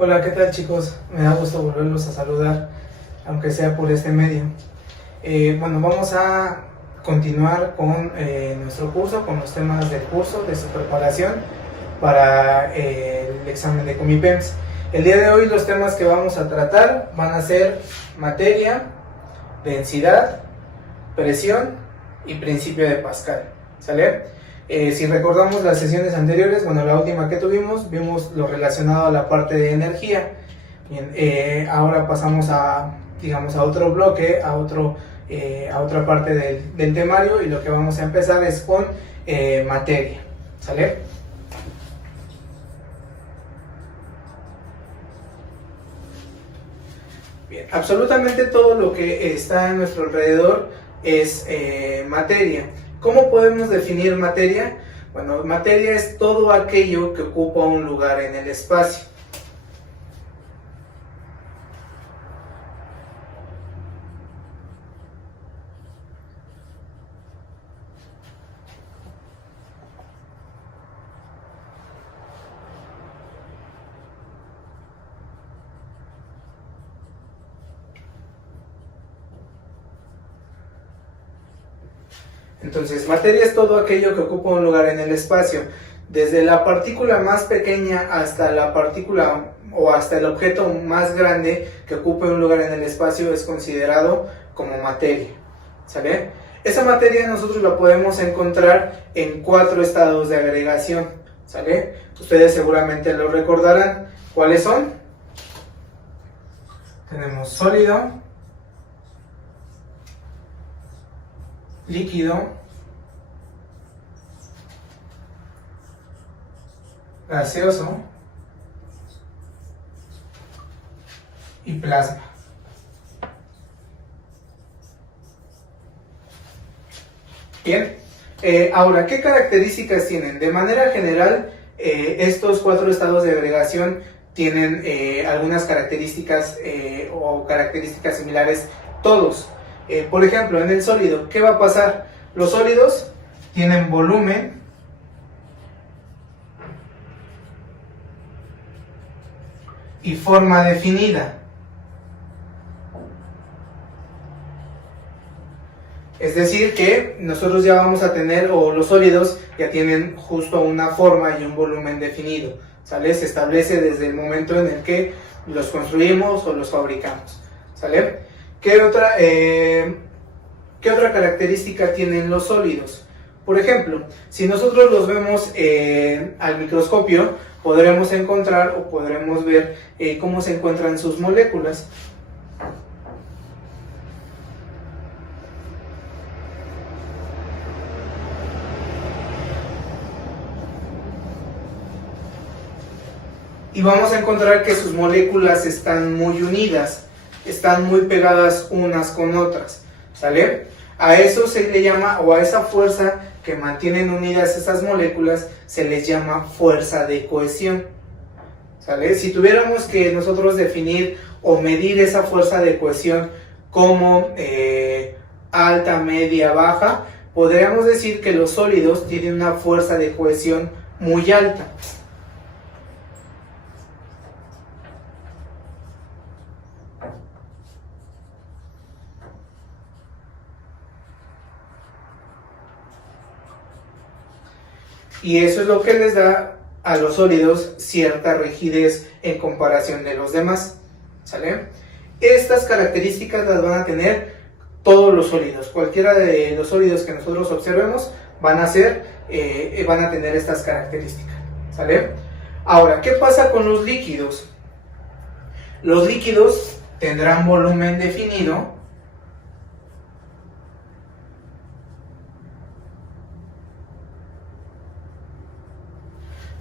Hola, ¿qué tal, chicos? Me da gusto volverlos a saludar, aunque sea por este medio. Bueno, vamos a continuar con nuestro curso, con los temas del curso, de su preparación para el examen de Comipems. El día de hoy los temas que vamos a tratar van a ser materia, densidad, presión y principio de Pascal, ¿sale? Si recordamos las sesiones anteriores, bueno, la última que tuvimos, vimos lo relacionado a la parte de energía. Bien, ahora pasamos digamos, a otro bloque, a otra parte del temario, y lo que vamos a empezar es con materia, ¿sale? Bien, absolutamente todo lo que está a nuestro alrededor es materia. ¿Cómo podemos definir materia? Bueno, materia es todo aquello que ocupa un lugar en el espacio. Entonces, materia es todo aquello que ocupa un lugar en el espacio, desde la partícula más pequeña hasta la partícula o hasta el objeto más grande que ocupe un lugar en el espacio es considerado como materia, ¿sale? Esa materia nosotros la podemos encontrar en 4 estados de agregación, ¿sale? Ustedes seguramente lo recordarán. ¿Cuáles son? Tenemos sólido, líquido, gaseoso y plasma. Bien, ahora, ¿qué características tienen? De manera general, estos 4 estados de agregación tienen algunas características o características similares todos. Por ejemplo, en el sólido, ¿qué va a pasar? Los sólidos tienen volumen, y forma definida. Es decir, que nosotros ya vamos a tener, o los sólidos ya tienen justo una forma y un volumen definido, ¿sale? Se establece desde el momento en el que los construimos o los fabricamos, ¿sale? ¿Qué otra característica tienen los sólidos? Por ejemplo, si nosotros los vemos al microscopio, podremos encontrar o podremos ver cómo se encuentran sus moléculas. Y vamos a encontrar que sus moléculas están muy unidas, están muy pegadas unas con otras, ¿sale? A eso se le llama, o a esa fuerza que mantienen unidas esas moléculas, se les llama fuerza de cohesión, ¿sale? Si tuviéramos que nosotros definir o medir esa fuerza de cohesión como alta, media, baja, podríamos decir que los sólidos tienen una fuerza de cohesión muy alta. Y eso es lo que les da a los sólidos cierta rigidez en comparación de los demás, ¿sale? Estas características las van a tener todos los sólidos. Cualquiera de los sólidos que nosotros observemos van a tener estas características, ¿sale? Ahora, ¿qué pasa con los líquidos? Los líquidos tendrán volumen definido,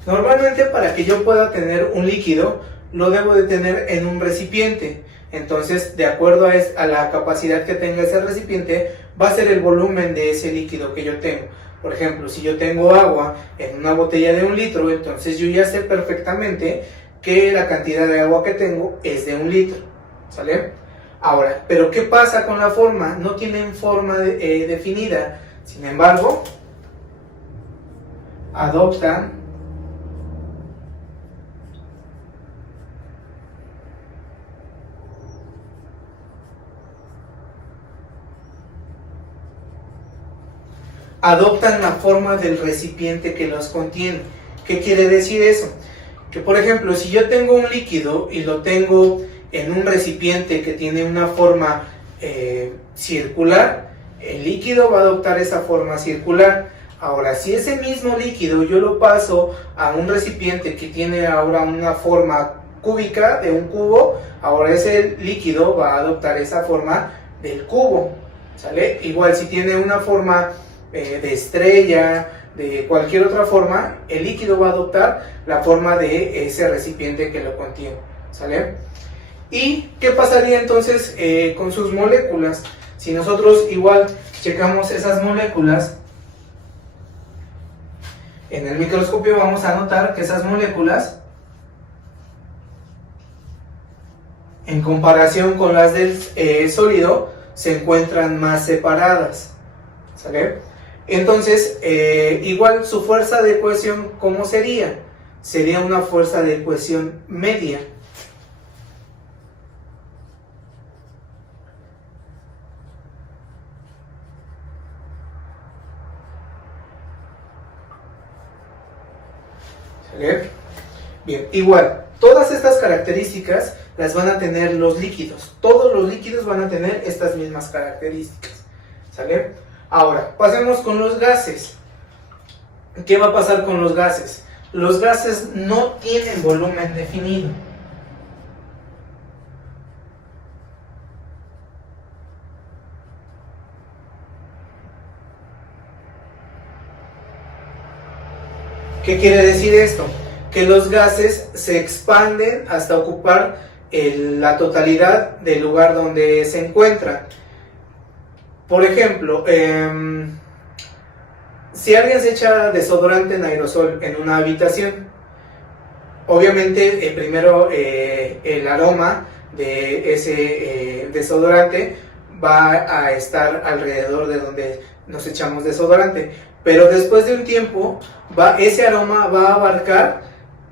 normalmente para que yo pueda tener un líquido, lo debo de tener en un recipiente. Entonces, de acuerdo a la capacidad que tenga ese recipiente, va a ser el volumen de ese líquido que yo tengo. Por ejemplo, si yo tengo agua en una botella de 1 litro, entonces yo ya sé perfectamente que la cantidad de agua que tengo es de 1 litro, ¿sale? Ahora, ¿pero qué pasa con la forma? No tienen forma definida. Sin embargo, adoptan adoptan la forma del recipiente que los contiene. ¿Qué quiere decir eso? Que por ejemplo, si yo tengo un líquido y lo tengo en un recipiente que tiene una forma circular, el líquido va a adoptar esa forma circular. Ahora, si ese mismo líquido yo lo paso a un recipiente que tiene ahora una forma cúbica, de un cubo, ahora ese líquido va a adoptar esa forma del cubo, ¿sale? Igual si tiene una forma de estrella, de cualquier otra forma, el líquido va a adoptar la forma de ese recipiente que lo contiene, ¿sale? ¿Y qué pasaría entonces con sus moléculas? Si nosotros igual checamos esas moléculas en el microscopio, vamos a notar que esas moléculas, en comparación con las del sólido, se encuentran más separadas, ¿sale? Entonces, igual su fuerza de cohesión, ¿cómo sería? Sería una fuerza de cohesión media. ¿Sale? Bien, igual, todas estas características las van a tener los líquidos. Todos los líquidos van a tener estas mismas características, ¿sale? Ahora, pasemos con los gases. ¿Qué va a pasar con los gases? Los gases no tienen volumen definido. ¿Qué quiere decir esto? Que los gases se expanden hasta ocupar la totalidad del lugar donde se encuentran. Por ejemplo, si alguien se echa desodorante en aerosol en una habitación, obviamente primero el aroma de ese desodorante va a estar alrededor de donde nos echamos desodorante, pero después de un tiempo ese aroma va a abarcar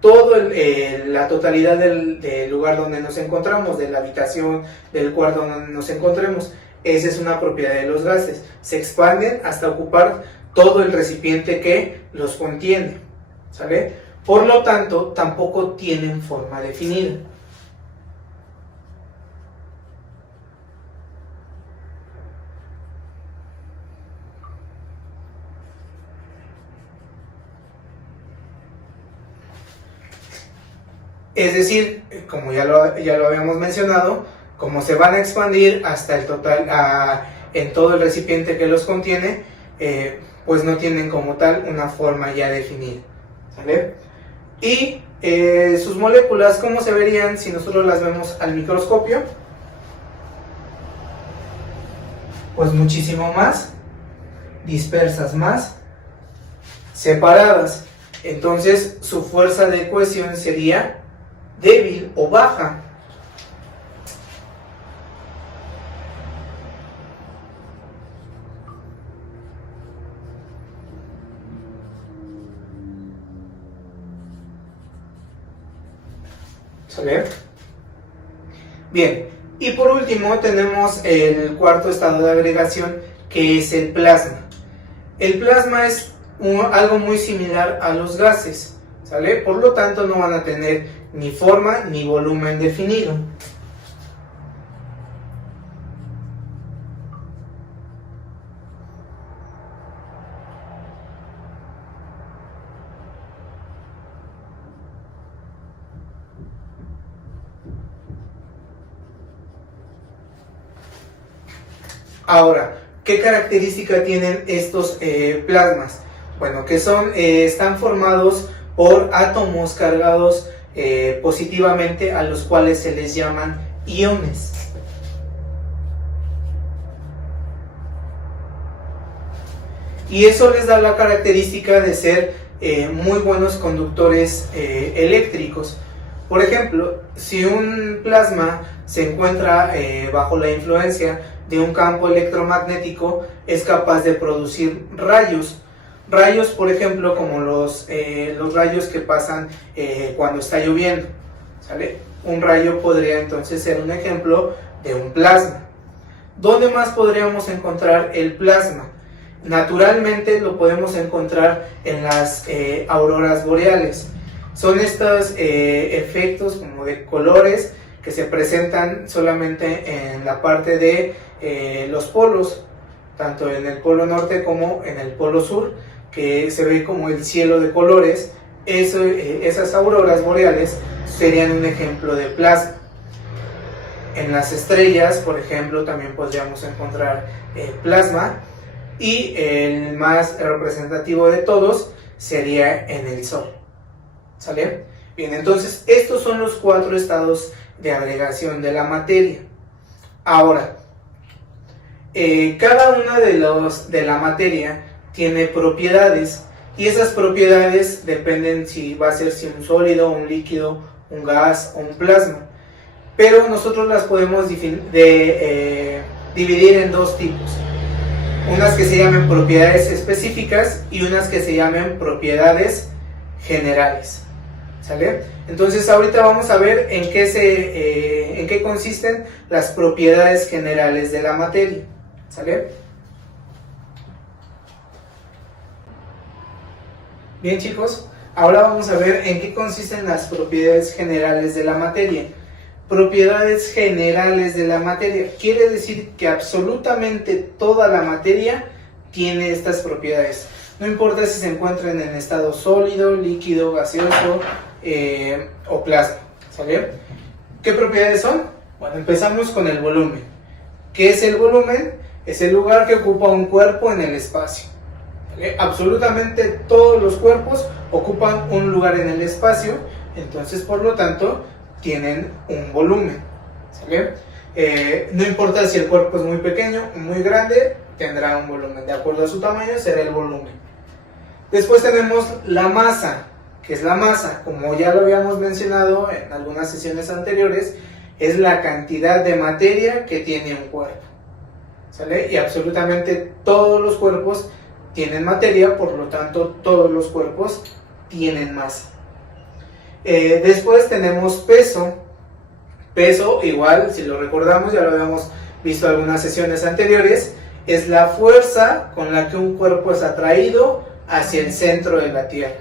toda la totalidad del lugar donde nos encontramos, de la habitación, del cuarto donde nos encontremos. Esa es una propiedad de los gases, se expanden hasta ocupar todo el recipiente que los contiene, ¿sale? Por lo tanto, tampoco tienen forma definida. Es decir, como ya lo habíamos mencionado, como se van a expandir hasta el total, en todo el recipiente que los contiene, pues no tienen como tal una forma ya definida, ¿sale? Y sus moléculas, ¿cómo se verían si nosotros las vemos al microscopio? Pues muchísimo más dispersas, más separadas. Entonces su fuerza de cohesión sería débil o baja. ¿Sale? Bien, y por último tenemos el cuarto estado de agregación, que es el plasma. El plasma es algo muy similar a los gases, ¿sale? Por lo tanto no van a tener ni forma ni volumen definido. Ahora, ¿qué característica tienen estos plasmas? Bueno, que están formados por átomos cargados positivamente, a los cuales se les llaman iones. Y eso les da la característica de ser muy buenos conductores eléctricos. Por ejemplo, si un plasma se encuentra bajo la influencia de un campo electromagnético, es capaz de producir rayos. Rayos, por ejemplo, como los rayos que pasan cuando está lloviendo, ¿sale? Un rayo podría entonces ser un ejemplo de un plasma. ¿Dónde más podríamos encontrar el plasma? naturalmente lo podemos encontrar en las auroras boreales. Son estos efectos como de colores que se presentan solamente en la parte de los polos, tanto en el polo norte como en el polo sur, que se ve como el cielo de colores. Esas auroras boreales serían un ejemplo de plasma. En las estrellas, por ejemplo, también podríamos encontrar plasma, y el más representativo de todos sería en el Sol. ¿Sale? Bien, entonces estos son los 4 estados de agregación de la materia. Ahora, cada una de la materia tiene propiedades, y esas propiedades dependen si va a ser un sólido, un líquido, un gas o un plasma. Pero nosotros las podemos dividir en 2 tipos. Unas que se llaman propiedades específicas y unas que se llaman propiedades generales. ¿Sale? Entonces ahorita vamos a ver en qué consisten las propiedades generales de la materia. ¿Sale? Bien, chicos, ahora vamos a ver en qué consisten las propiedades generales de la materia. Propiedades generales de la materia quiere decir que absolutamente toda la materia tiene estas propiedades. No importa si se encuentran en estado sólido, líquido, gaseoso o plasma. ¿Sale? ¿Qué propiedades son? Bueno, empezamos con el volumen. ¿Qué es el volumen? Es el lugar que ocupa un cuerpo en el espacio. ¿Vale? Absolutamente todos los cuerpos ocupan un lugar en el espacio, entonces por lo tanto tienen un volumen. ¿Sale? No importa si el cuerpo es muy pequeño o muy grande, tendrá un volumen. De acuerdo a su tamaño será el volumen. Después tenemos la masa. ¿Qué es la masa? Como ya lo habíamos mencionado en algunas sesiones anteriores, es la cantidad de materia que tiene un cuerpo. ¿Sale? Y absolutamente todos los cuerpos tienen materia, por lo tanto todos los cuerpos tienen masa. Después tenemos peso. Peso, igual, si lo recordamos, ya lo habíamos visto en algunas sesiones anteriores, es la fuerza con la que un cuerpo es atraído hacia el centro de la Tierra.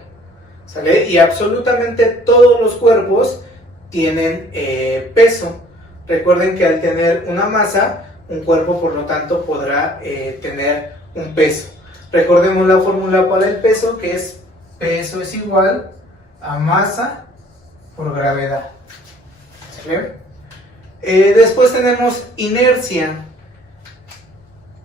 ¿Sale? Y absolutamente todos los cuerpos tienen peso. Recuerden que al tener una masa, un cuerpo por lo tanto podrá tener un peso. Recordemos la fórmula para el peso, que es peso es igual a masa por gravedad. ¿Sale? Después tenemos inercia.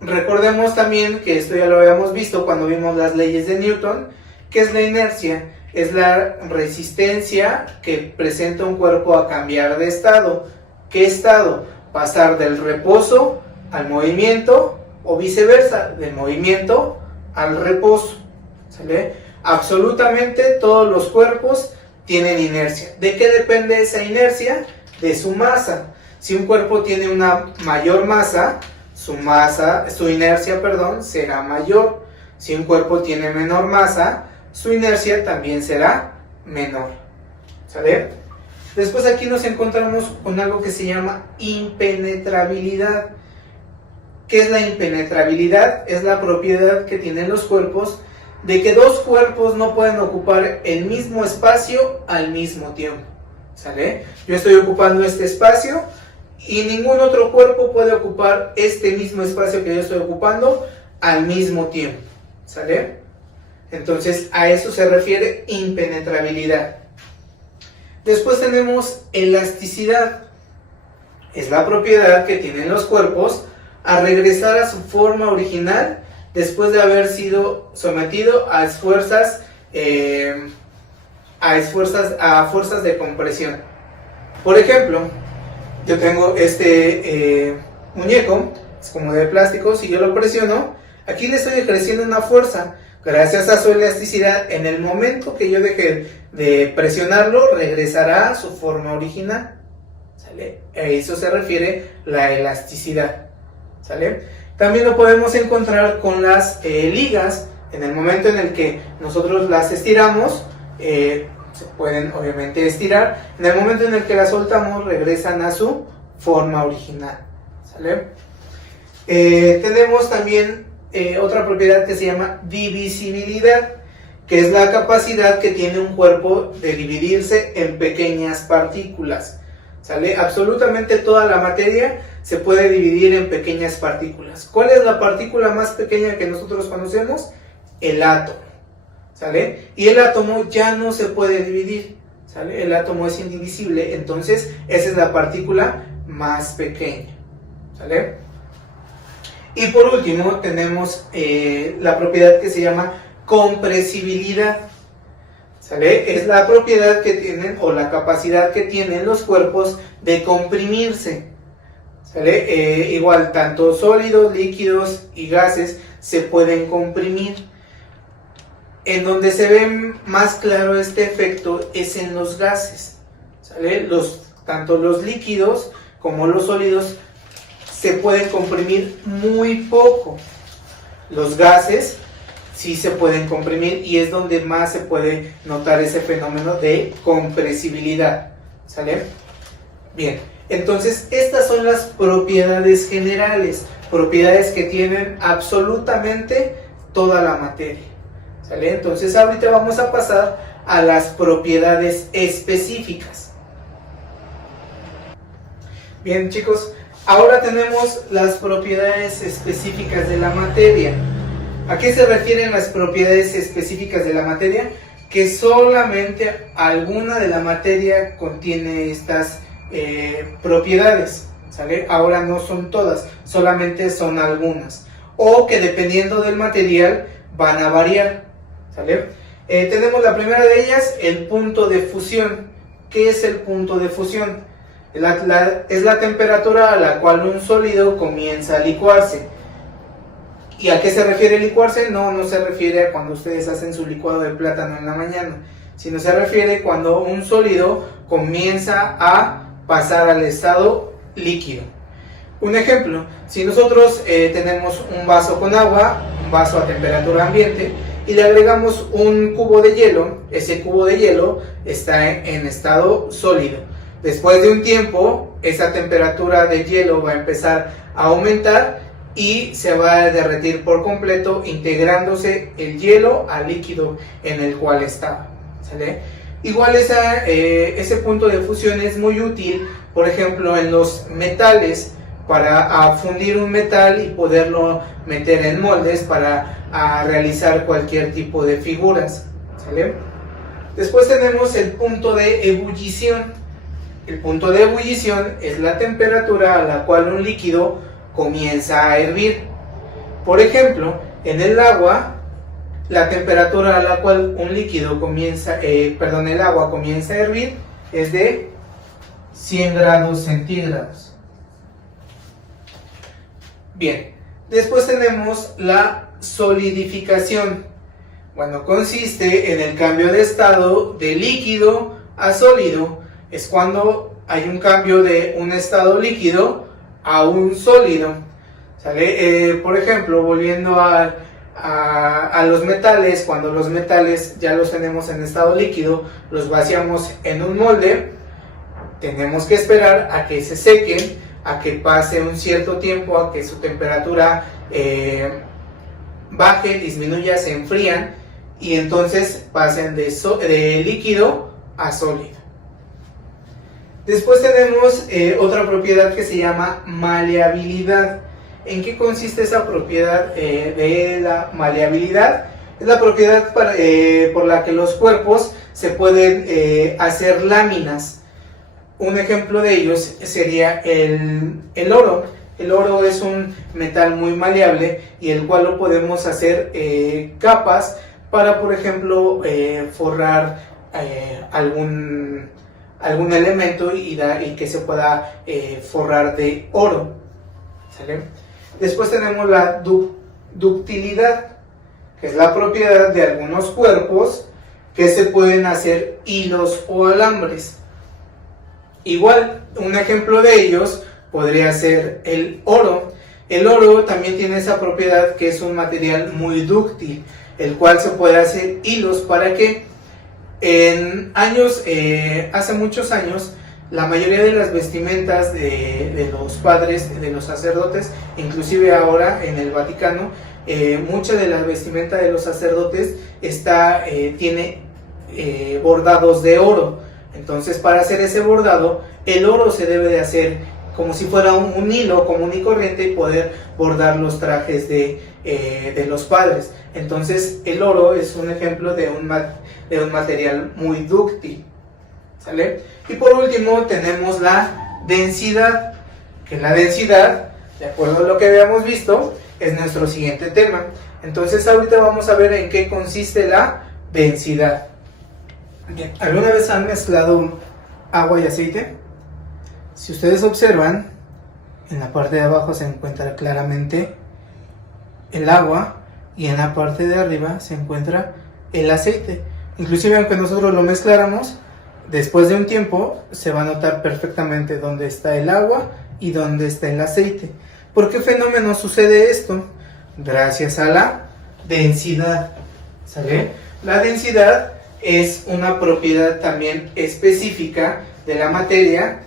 Recordemos también que esto ya lo habíamos visto cuando vimos las leyes de Newton. ¿Qué es la inercia? Es la resistencia que presenta un cuerpo a cambiar de estado. ¿Qué estado? Pasar del reposo al movimiento o viceversa, del movimiento al reposo. ¿Sale? Absolutamente todos los cuerpos tienen inercia. ¿De qué depende esa inercia? De su masa. Si un cuerpo tiene una mayor masa, su inercia, será mayor. Si un cuerpo tiene menor masa, su inercia también será menor. ¿Sale? Después aquí nos encontramos con algo que se llama impenetrabilidad. ¿Qué es la impenetrabilidad? Es la propiedad que tienen los cuerpos de que dos cuerpos no pueden ocupar el mismo espacio al mismo tiempo. ¿Sale? Yo estoy ocupando este espacio y ningún otro cuerpo puede ocupar este mismo espacio que yo estoy ocupando al mismo tiempo. ¿Sale? Entonces a eso se refiere impenetrabilidad. Después tenemos elasticidad. Es la propiedad que tienen los cuerpos a regresar a su forma original después de haber sido sometido a fuerzas de compresión. Por ejemplo, yo tengo este muñeco, es como de plástico. Si yo lo presiono, aquí le estoy ejerciendo una fuerza. Gracias a su elasticidad, en el momento que yo deje de presionarlo, regresará a su forma original. ¿Sale? A eso se refiere la elasticidad. ¿Sale? También lo podemos encontrar con las ligas. En el momento en el que nosotros las estiramos, se pueden obviamente estirar. En el momento en el que las soltamos, regresan a su forma original. ¿Sale? Tenemos también otra propiedad que se llama divisibilidad, que es la capacidad que tiene un cuerpo de dividirse en pequeñas partículas. ¿Sale? Absolutamente toda la materia se puede dividir en pequeñas partículas. ¿Cuál es la partícula más pequeña que nosotros conocemos? El átomo. ¿Sale? Y el átomo ya no se puede dividir. ¿Sale? El átomo es indivisible, entonces esa es la partícula más pequeña. ¿Sale? Y por último tenemos la propiedad que se llama compresibilidad. ¿Sale? Es la propiedad que tienen o la capacidad que tienen los cuerpos de comprimirse. ¿Sale? Igual, tanto sólidos, líquidos y gases se pueden comprimir. En donde se ve más claro este efecto es en los gases. ¿Sale? Tanto los líquidos como los sólidos se pueden comprimir muy poco. Los gases sí se pueden comprimir y es donde más se puede notar ese fenómeno de compresibilidad. ¿Sale? Bien, entonces estas son las propiedades generales, propiedades que tienen absolutamente toda la materia. ¿Sale? Entonces ahorita vamos a pasar a las propiedades específicas. Bien, chicos, ahora tenemos las propiedades específicas de la materia. ¿A qué se refieren las propiedades específicas de la materia? Que solamente alguna de la materia contiene estas propiedades. ¿Sale? Ahora no son todas, solamente son algunas. O que dependiendo del material van a variar. ¿Sale? Tenemos la primera de ellas, el punto de fusión. ¿Qué es el punto de fusión? Es la temperatura a la cual un sólido comienza a licuarse. ¿Y a qué se refiere licuarse? No se refiere a cuando ustedes hacen su licuado de plátano en la mañana, sino se refiere cuando un sólido comienza a pasar al estado líquido. Un ejemplo, si nosotros tenemos un vaso con agua, un vaso a temperatura ambiente, y le agregamos un cubo de hielo, ese cubo de hielo está en estado sólido. Después de un tiempo, esa temperatura de hielo va a empezar a aumentar y se va a derretir por completo, integrándose el hielo al líquido en el cual estaba. ¿Sale? Igual ese punto de fusión es muy útil, por ejemplo, en los metales, para fundir un metal y poderlo meter en moldes para realizar cualquier tipo de figuras. ¿Sale? Después tenemos el punto de ebullición. El punto de ebullición es la temperatura a la cual un líquido comienza a hervir. Por ejemplo, en el agua, la temperatura a la cual un líquido el agua comienza a hervir es de 100 grados centígrados. Bien, después tenemos la solidificación. Bueno, consiste en el cambio de estado de líquido a sólido. Es cuando hay un cambio de un estado líquido a un sólido. ¿Sale? Por ejemplo, volviendo a los metales, cuando los metales ya los tenemos en estado líquido, los vaciamos en un molde, tenemos que esperar a que se sequen, a que pase un cierto tiempo, a que su temperatura baje, disminuya, se enfrían y entonces pasen de líquido a sólido. Después tenemos otra propiedad que se llama maleabilidad. ¿En qué consiste esa propiedad de la maleabilidad? Es la propiedad por la que los cuerpos se pueden hacer láminas. Un ejemplo de ellos sería el oro. El oro es un metal muy maleable y el cual lo podemos hacer capas para, por ejemplo, forrar algún elemento y que se pueda forrar de oro. ¿Sale? Después tenemos la ductilidad, que es la propiedad de algunos cuerpos que se pueden hacer hilos o alambres. Igual, un ejemplo de ellos podría ser el oro. El oro también tiene esa propiedad que es un material muy dúctil, el cual se puede hacer hilos para que hace muchos años, la mayoría de las vestimentas de los padres, de los sacerdotes, inclusive ahora en el Vaticano, mucha de la vestimenta de los sacerdotes tiene bordados de oro. Entonces, para hacer ese bordado, el oro se debe de hacer como si fuera un hilo común y corriente y poder bordar los trajes de los padres. Entonces, el oro es un ejemplo de un material muy dúctil, ¿sale? Y por último tenemos la densidad, que la densidad, de acuerdo a lo que habíamos visto, es nuestro siguiente tema. Entonces ahorita vamos a ver en qué consiste la densidad. Bien, ¿alguna vez han mezclado agua y aceite? Si ustedes observan, en la parte de abajo se encuentra claramente el agua y en la parte de arriba se encuentra el aceite. Inclusive aunque nosotros lo mezcláramos, después de un tiempo se va a notar perfectamente dónde está el agua y dónde está el aceite. ¿Por qué fenómeno sucede esto? Gracias a la densidad, ¿sale? La densidad es una propiedad también específica de la materia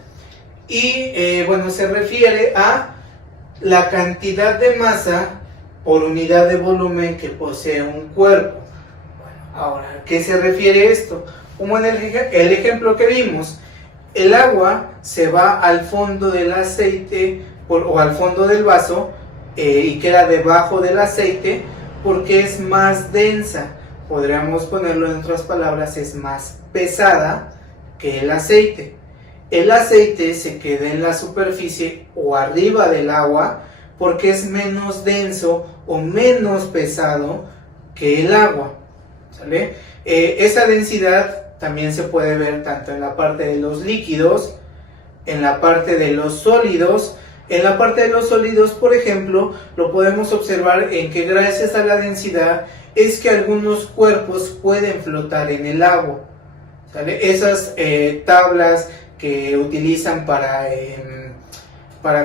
y bueno, se refiere a la cantidad de masa por unidad de volumen que posee un cuerpo. Bueno, ahora, ¿a qué se refiere esto? Como en el ejemplo que vimos, el agua se va al fondo del aceite o al fondo del vaso y queda debajo del aceite porque es más densa. Podríamos ponerlo en otras palabras, es más pesada que el aceite. El aceite se queda en la superficie o arriba del agua porque es menos denso o menos pesado que el agua, ¿sale? Esa densidad también se puede ver tanto en la parte de los líquidos, en la parte de los sólidos. En la parte de los sólidos, por ejemplo, lo podemos observar en que gracias a la densidad es que algunos cuerpos pueden flotar en el agua, ¿sale? Esas tablas que utilizan para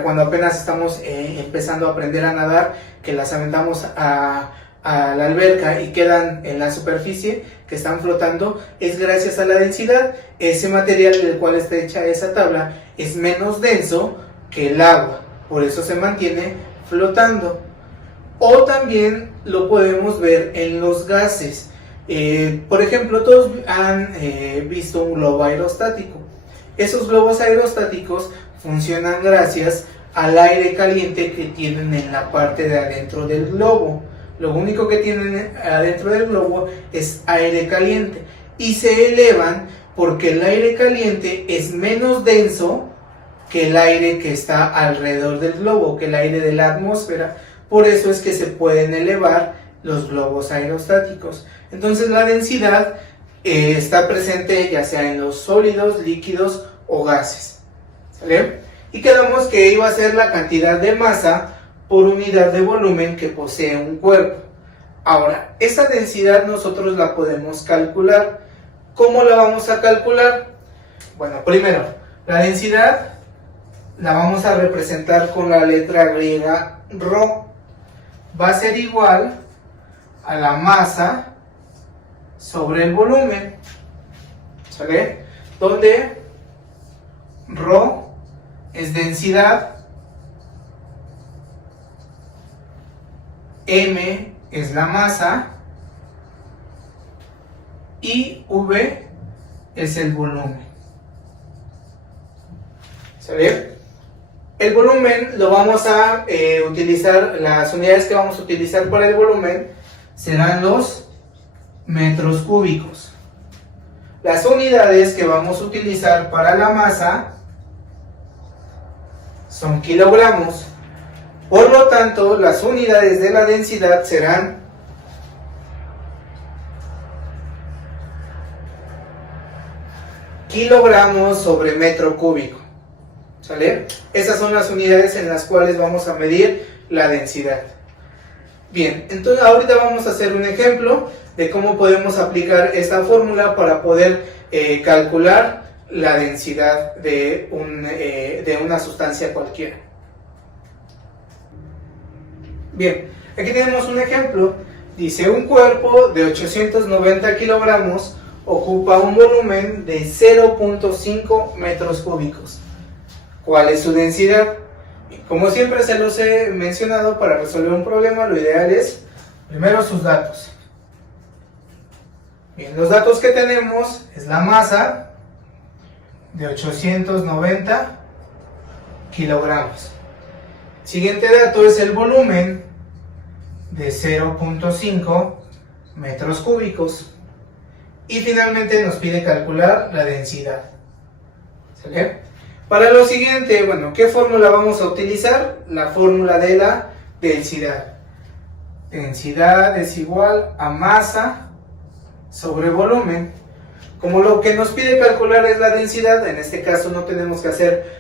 cuando apenas estamos empezando a aprender a nadar, que las aventamos a la alberca y quedan en la superficie, que están flotando, es gracias a la densidad. Ese material del cual está hecha esa tabla es menos denso que el agua, por eso se mantiene flotando. O también lo podemos ver en los gases. Por ejemplo, todos han visto un globo aerostático. Esos globos aerostáticos funcionan gracias al aire caliente que tienen en la parte de adentro del globo. Lo único que tienen adentro del globo es aire caliente y se elevan porque el aire caliente es menos denso que el aire que está alrededor del globo, que el aire de la atmósfera. Por eso es que se pueden elevar los globos aerostáticos. Entonces la densidad está presente ya sea en los sólidos, líquidos o gases, ¿sale? Y quedamos que iba a ser la cantidad de masa por unidad de volumen que posee un cuerpo. Ahora, esa densidad nosotros la podemos calcular. ¿Cómo la vamos a calcular? Bueno, primero, la densidad la vamos a representar con la letra griega ρ. Va a ser igual a la masa sobre el volumen, ¿sale? Donde ρ es densidad, m es la masa y v es el volumen, ¿sale? El volumen lo vamos a utilizar, las unidades que vamos a utilizar para el volumen serán los metros cúbicos. Las unidades que vamos a utilizar para la masa son kilogramos. Por lo tanto, las unidades de la densidad serán kilogramos sobre metro cúbico, ¿sale? Esas son las unidades en las cuales vamos a medir la densidad. Bien, entonces ahorita vamos a hacer un ejemplo de cómo podemos aplicar esta fórmula para poder calcular la densidad de una sustancia cualquiera. Bien, aquí tenemos un ejemplo. Dice, un cuerpo de 890 kilogramos ocupa un volumen de 0.5 metros cúbicos. ¿Cuál es su densidad? Como siempre se los he mencionado, para resolver un problema lo ideal es Primero sus datos. Bien, los datos que tenemos es la masa de 890 kilogramos. Siguiente dato es el volumen de 0.5 metros cúbicos. Y finalmente nos pide calcular la densidad. ¿Sale? Para lo siguiente, bueno, ¿qué fórmula vamos a utilizar? La fórmula de la densidad. Densidad es igual a masa sobre volumen. Como lo que nos pide calcular es la densidad, en este caso no tenemos que hacer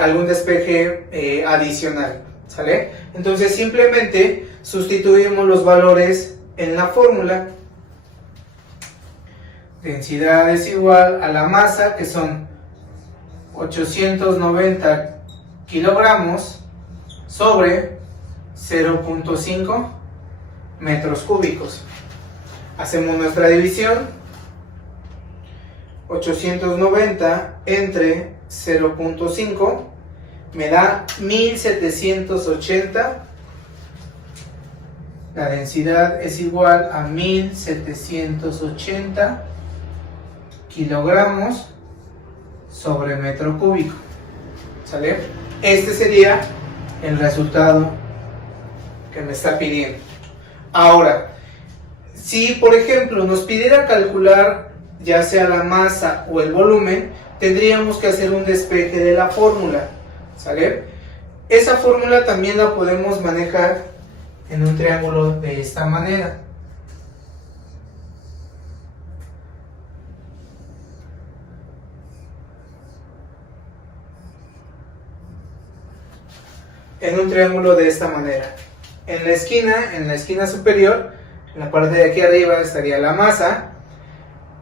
algún despeje adicional. ¿Sale? Entonces simplemente sustituimos los valores en la fórmula. Densidad es igual a la masa, que son 890 kilogramos sobre 0.5 metros cúbicos. Hacemos nuestra división. 890 entre 0.5 me da 1780. La densidad es igual a 1780 kilogramos sobre metro cúbico. ¿Sale? Este sería el resultado que me está pidiendo. Ahora, si por ejemplo nos pidiera calcular ya sea la masa o el volumen, tendríamos que hacer un despeje de la fórmula. ¿Sale? Esa fórmula también la podemos manejar en un triángulo de esta manera. En un triángulo de esta manera. En la esquina superior, en la parte de aquí arriba estaría la masa.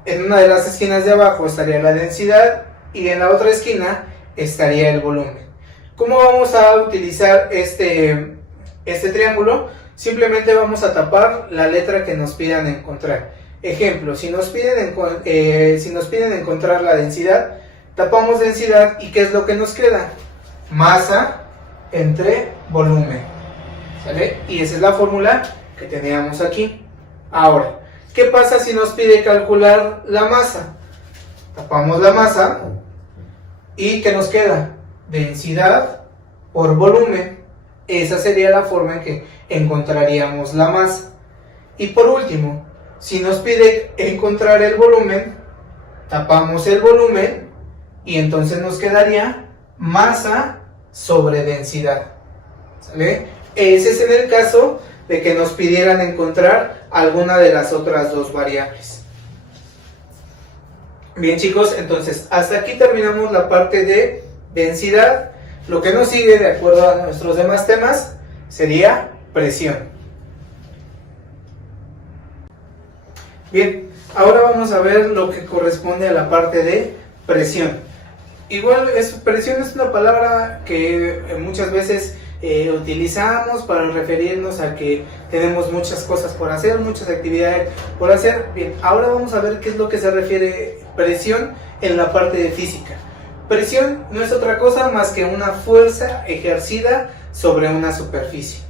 En una de las esquinas de abajo estaría la densidad y en la otra esquina estaría el volumen. ¿Cómo vamos a utilizar este triángulo? Simplemente vamos a tapar la letra que nos pidan encontrar. Ejemplo, si nos piden encontrar la densidad, tapamos densidad y ¿qué es lo que nos queda? Masa entre volumen. ¿Sale? Y esa es la fórmula que teníamos aquí. Ahora, ¿qué pasa si nos pide calcular la masa? Tapamos la masa y ¿qué nos queda? Densidad por volumen. Esa sería la forma en que encontraríamos la masa. Y por último, si nos pide encontrar el volumen, tapamos el volumen y entonces nos quedaría masa sobre densidad. ¿Sale? Ese es en el caso de que nos pidieran encontrar alguna de las otras dos variables. Bien chicos, entonces hasta aquí terminamos la parte de densidad. Lo que nos sigue, de acuerdo a nuestros demás temas, sería presión. Bien, ahora vamos a ver lo que corresponde a la parte de presión. Igual, presión es una palabra que muchas veces utilizamos para referirnos a que tenemos muchas cosas por hacer, muchas actividades por hacer. Bien, ahora vamos a ver qué es lo que se refiere presión en la parte de física. Presión no es otra cosa más que una fuerza ejercida sobre una superficie.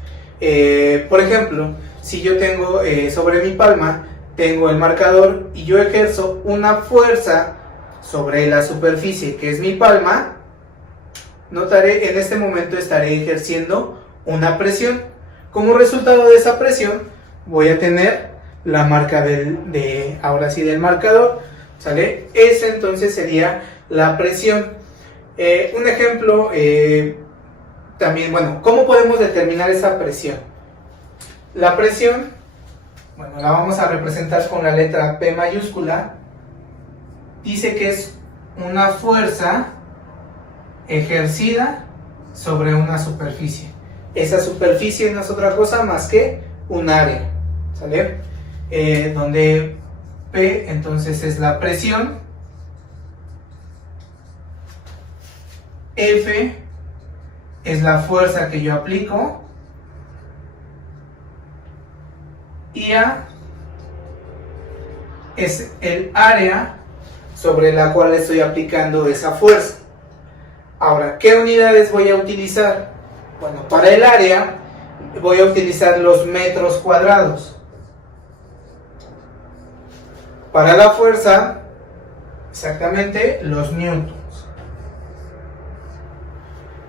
Por ejemplo, si yo tengo sobre mi palma, tengo el marcador y yo ejerzo una fuerza sobre la superficie que es mi palma, notaré en este momento estaré ejerciendo una presión. Como resultado de esa presión voy a tener la marca ahora sí del marcador, ¿sale? Esa entonces sería la presión. Un ejemplo también, bueno, ¿cómo podemos determinar esa presión? La presión, bueno, la vamos a representar con la letra P mayúscula. Dice que es una fuerza ejercida sobre una superficie. Esa superficie no es otra cosa más que un área, ¿sale? Donde P entonces es la presión, F es la fuerza que yo aplico y A es el área sobre la cual estoy aplicando esa fuerza. Ahora, ¿qué unidades voy a utilizar? Bueno, para el área voy a utilizar los metros cuadrados. Para la fuerza, exactamente los newtons.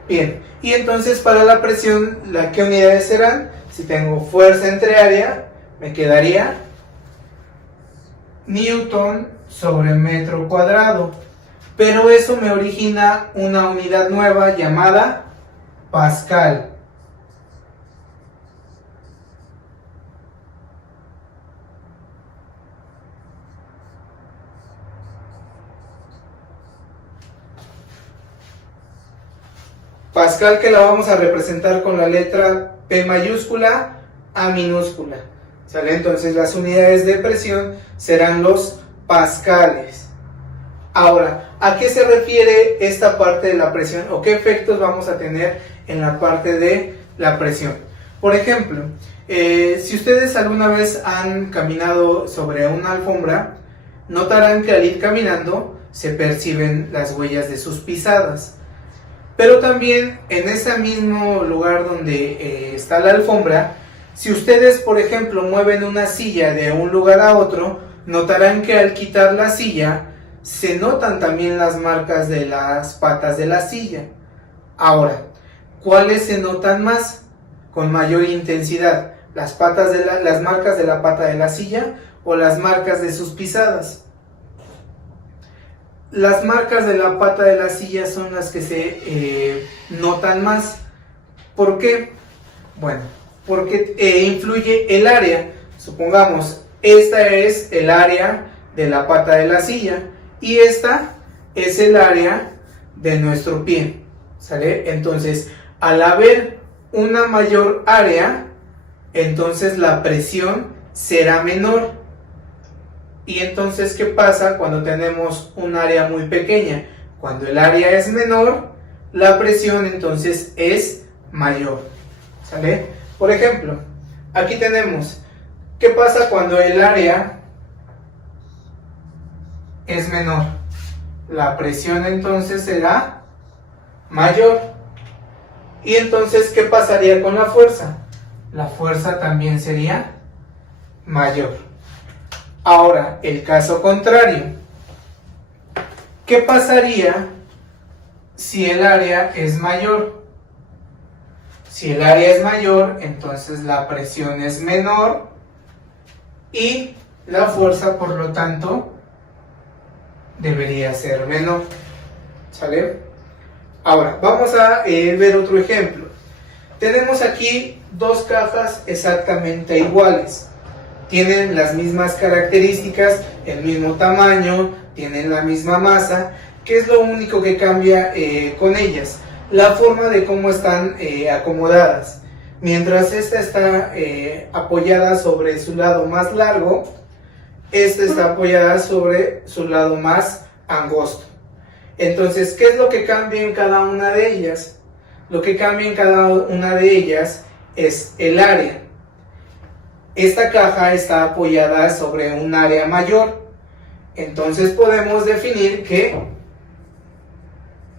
Bien, y entonces para la presión, ¿qué unidades serán? Si tengo fuerza entre área, me quedaría newton sobre metro cuadrado. Pero eso me origina una unidad nueva llamada pascal. Pascal, que la vamos a representar con la letra P mayúscula, A minúscula. ¿Sale? Entonces las unidades de presión serán los pascales. Ahora, ¿a qué se refiere esta parte de la presión o qué efectos vamos a tener en la parte de la presión? Por ejemplo, si ustedes alguna vez han caminado sobre una alfombra, notarán que al ir caminando se perciben las huellas de sus pisadas. Pero también en ese mismo lugar donde está la alfombra, si ustedes, por ejemplo, mueven una silla de un lugar a otro, notarán que al quitar la silla, se notan también las marcas de las patas de la silla. Ahora, ¿cuáles se notan más? Con mayor intensidad, las marcas de la pata de la silla o las marcas de sus pisadas. Las marcas de la pata de la silla son las que se notan más. ¿Por qué? Bueno, porque influye el área. Supongamos, esta es el área de la pata de la silla y esta es el área de nuestro pie. ¿Sale? Entonces, al haber una mayor área, entonces la presión será menor. Y entonces, ¿qué pasa cuando tenemos un área muy pequeña? Cuando el área es menor, la presión entonces es mayor. ¿Sale? Por ejemplo, aquí tenemos, ¿qué pasa cuando el área es menor? La presión entonces será mayor. Y entonces, ¿qué pasaría con la fuerza? La fuerza también sería mayor. Ahora, el caso contrario. ¿Qué pasaría si el área es mayor? Si el área es mayor, entonces la presión es menor y la fuerza, por lo tanto, debería ser menor. ¿Sale? Ahora, vamos a ver otro ejemplo. Tenemos aquí dos cajas exactamente iguales. Tienen las mismas características, el mismo tamaño, tienen la misma masa. ¿Qué es lo único que cambia con ellas? La forma de cómo están acomodadas. Mientras esta está apoyada sobre su lado más largo, esta está apoyada sobre su lado más angosto. Entonces, ¿qué es lo que cambia en cada una de ellas? Lo que cambia en cada una de ellas es el área. Esta caja está apoyada sobre un área mayor. Entonces podemos definir que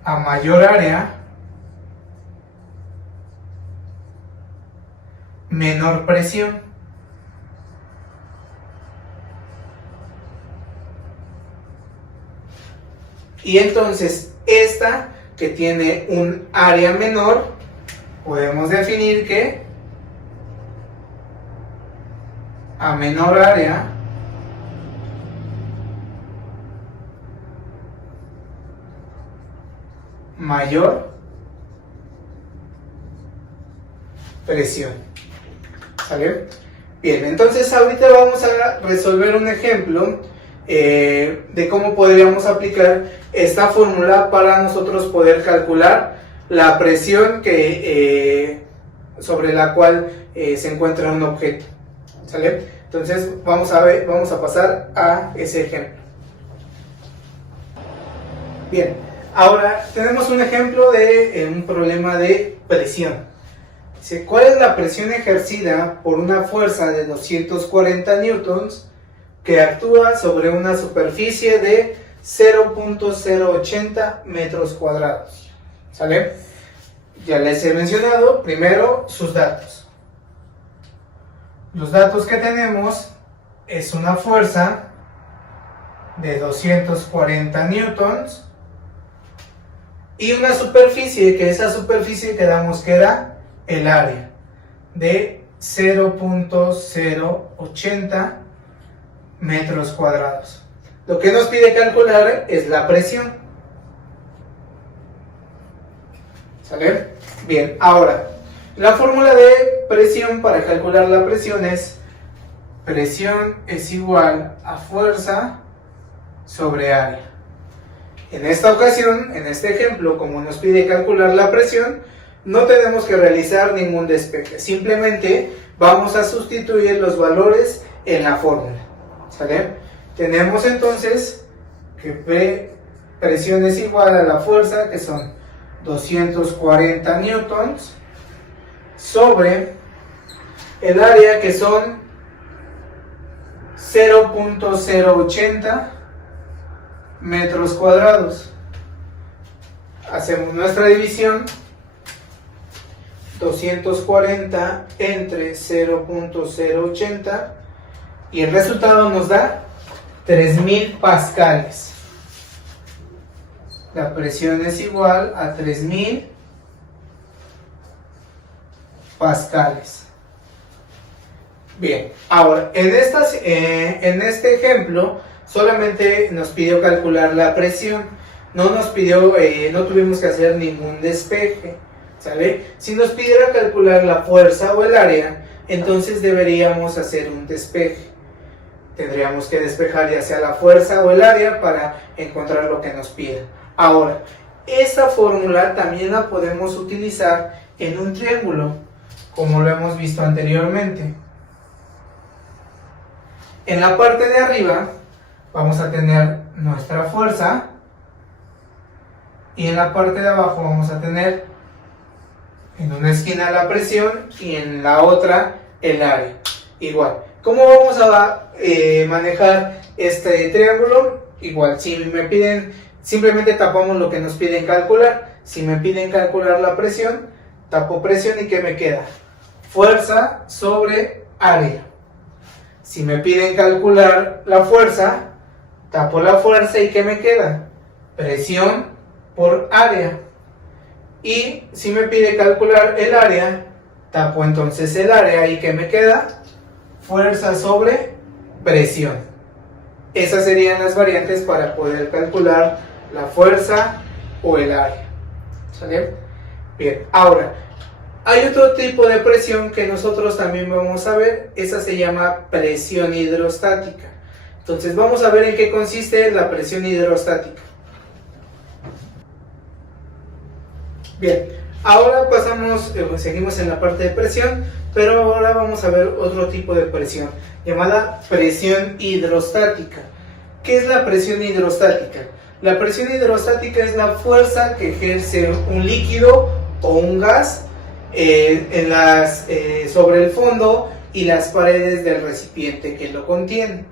a mayor área, menor presión. Y entonces esta que tiene un área menor, podemos definir que a menor área, mayor presión. ¿Sale? Bien, entonces ahorita vamos a resolver un ejemplo de cómo podríamos aplicar esta fórmula para nosotros poder calcular la presión sobre la cual se encuentra un objeto. ¿Sale? Entonces vamos a pasar a ese ejemplo. Bien, ahora tenemos un ejemplo de un problema de presión. Dice, ¿cuál es la presión ejercida por una fuerza de 240 newtons que actúa sobre una superficie de 0.080 metros cuadrados? ¿Sale? Ya les he mencionado primero sus datos. Los datos que tenemos es una fuerza de 240 newtons y una superficie, que esa superficie quedamos que era el área, de 0.080 metros cuadrados. Lo que nos pide calcular es la presión. ¿Sale? Bien, ahora, la fórmula de presión para calcular la presión es: presión es igual a fuerza sobre área. En esta ocasión, en este ejemplo, como nos pide calcular la presión, no tenemos que realizar ningún despeje. Simplemente vamos a sustituir los valores en la fórmula. ¿Sale? Tenemos entonces que presión es igual a la fuerza, que son 240 newtons, sobre el área, que son 0.080 metros cuadrados. Hacemos nuestra división: 240 entre 0.080 y el resultado nos da 3000 pascales. La presión es igual a 3000 pascales. Bien, ahora en este ejemplo solamente nos pidió calcular la presión, no tuvimos que hacer ningún despeje, ¿sale? Si nos pidiera calcular la fuerza o el área, entonces deberíamos hacer un despeje. Tendríamos que despejar ya sea la fuerza o el área para encontrar lo que nos pida. Ahora, esta fórmula también la podemos utilizar en un triángulo, como lo hemos visto anteriormente. En la parte de arriba vamos a tener nuestra fuerza y en la parte de abajo vamos a tener en una esquina la presión y en la otra el área. Igual, ¿cómo vamos a manejar este triángulo? Igual, si me piden, simplemente tapamos lo que nos piden calcular. Si me piden calcular la presión, tapo presión y ¿qué me queda? Fuerza sobre área. Si me piden calcular la fuerza, tapo la fuerza y ¿qué me queda? Presión por área. Y si me pide calcular el área, tapo entonces el área y ¿qué me queda? Fuerza sobre presión. Esas serían las variantes para poder calcular la fuerza o el área. ¿Sale? Bien, ahora, hay otro tipo de presión que nosotros también vamos a ver. Esa se llama presión hidrostática. Entonces vamos a ver en qué consiste la presión hidrostática. Bien, ahora seguimos en la parte de presión, pero ahora vamos a ver otro tipo de presión, llamada presión hidrostática. ¿Qué es la presión hidrostática? La presión hidrostática es la fuerza que ejerce un líquido o un gas sobre el fondo y las paredes del recipiente que lo contiene.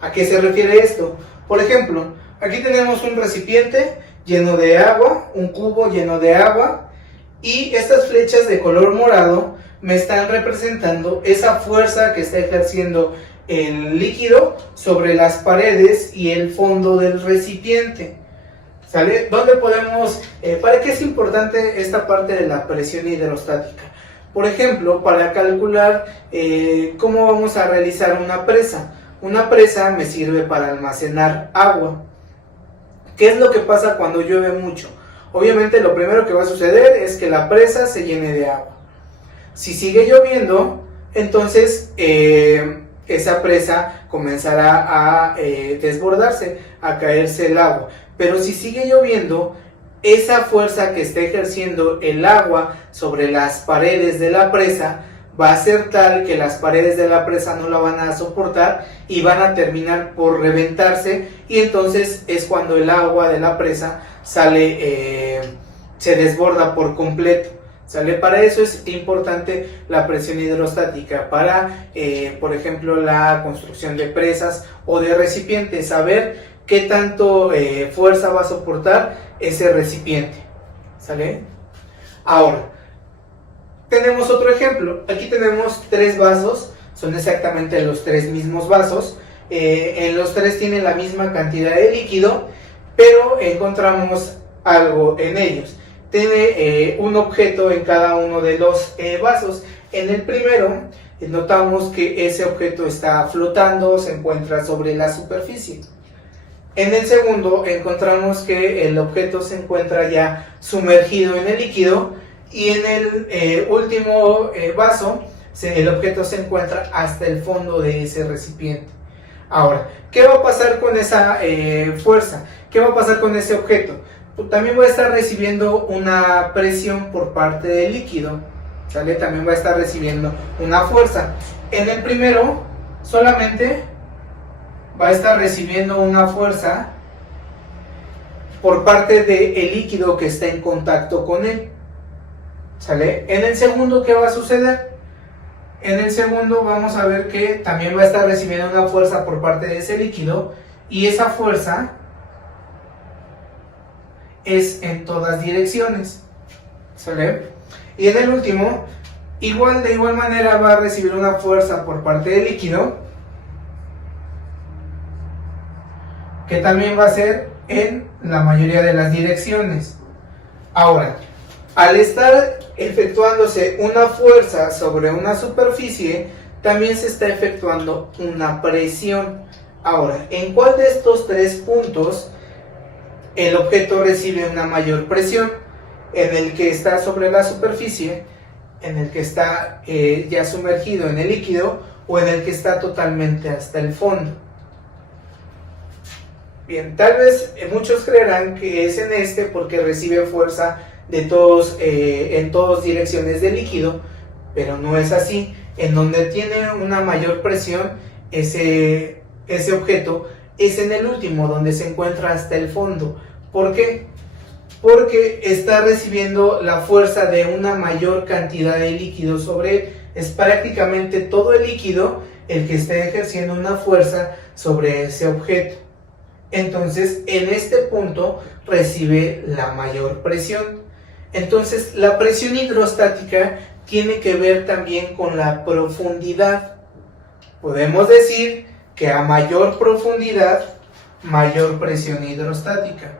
¿A qué se refiere esto? Por ejemplo, aquí tenemos un recipiente lleno de agua, un cubo lleno de agua, y estas flechas de color morado me están representando esa fuerza que está ejerciendo el líquido sobre las paredes y el fondo del recipiente. ¿Sale? ¿Dónde podemos, para qué es importante esta parte de la presión hidrostática? Por ejemplo, para calcular cómo vamos a realizar una presa. Una presa me sirve para almacenar agua. ¿Qué es lo que pasa cuando llueve mucho? Obviamente lo primero que va a suceder es que la presa se llene de agua. Si sigue lloviendo, entonces esa presa comenzará a desbordarse, a caerse el agua. Pero si sigue lloviendo, esa fuerza que está ejerciendo el agua sobre las paredes de la presa va a ser tal que las paredes de la presa no la van a soportar y van a terminar por reventarse, y entonces es cuando el agua de la presa sale, se desborda por completo. ¿Sale? Para eso es importante la presión hidrostática, para por ejemplo la construcción de presas o de recipientes, saber qué tanto fuerza va a soportar ese recipiente. ¿Sale? Ahora, tenemos otro ejemplo. Aquí tenemos 3 vasos, son exactamente los 3 mismos vasos. En los 3 tienen la misma cantidad de líquido, pero encontramos algo en ellos. Tiene un objeto en cada uno de los vasos. En el primero notamos que ese objeto está flotando, se encuentra sobre la superficie. En el segundo encontramos que el objeto se encuentra ya sumergido en el líquido, y en el último vaso el objeto se encuentra hasta el fondo de ese recipiente. Ahora, ¿qué va a pasar con esa fuerza? ¿Qué va a pasar con ese objeto? Pues también va a estar recibiendo una presión por parte del líquido, ¿sale? También va a estar recibiendo una fuerza. En el primero solamente va a estar recibiendo una fuerza por parte del líquido que está en contacto con él, ¿sale? En el segundo, ¿qué va a suceder? En el segundo vamos a ver que también va a estar recibiendo una fuerza por parte de ese líquido, y esa fuerza es en todas direcciones, ¿sale? Y en el último, de igual manera va a recibir una fuerza por parte del líquido, que también va a ser en la mayoría de las direcciones. Ahora, al estar efectuándose una fuerza sobre una superficie, también se está efectuando una presión. Ahora, ¿en cuál de estos 3 puntos el objeto recibe una mayor presión? ¿En el que está sobre la superficie, en el que está ya sumergido en el líquido, o en el que está totalmente hasta el fondo? Bien, tal vez muchos creerán que es en este, porque recibe fuerza de todos, en todas direcciones del líquido, pero no es así. En donde tiene una mayor presión ese objeto es en el último, donde se encuentra hasta el fondo. ¿Por qué? Porque está recibiendo la fuerza de una mayor cantidad de líquido sobre él. Es prácticamente todo el líquido el que está ejerciendo una fuerza sobre ese objeto. Entonces, en este punto recibe la mayor presión. Entonces, la presión hidrostática tiene que ver también con la profundidad. Podemos decir que a mayor profundidad, mayor presión hidrostática.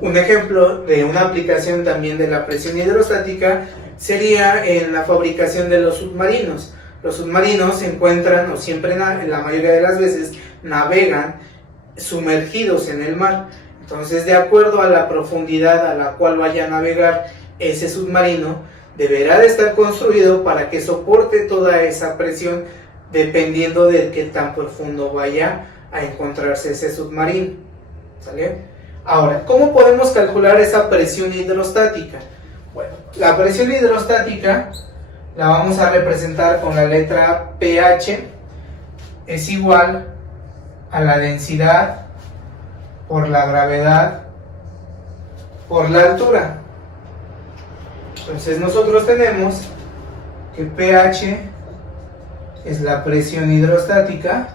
Un ejemplo de una aplicación también de la presión hidrostática sería en la fabricación de los submarinos. Los submarinos se encuentran, o siempre, la mayoría de las veces, navegan sumergidos en el mar. Entonces, de acuerdo a la profundidad a la cual vaya a navegar ese submarino, deberá de estar construido para que soporte toda esa presión, dependiendo de qué tan profundo vaya a encontrarse ese submarino, ¿sale? Ahora, ¿cómo podemos calcular esa presión hidrostática? Bueno, la presión hidrostática la vamos a representar con la letra pH, es igual a la densidad por la gravedad por la altura. Entonces nosotros tenemos que pH es la presión hidrostática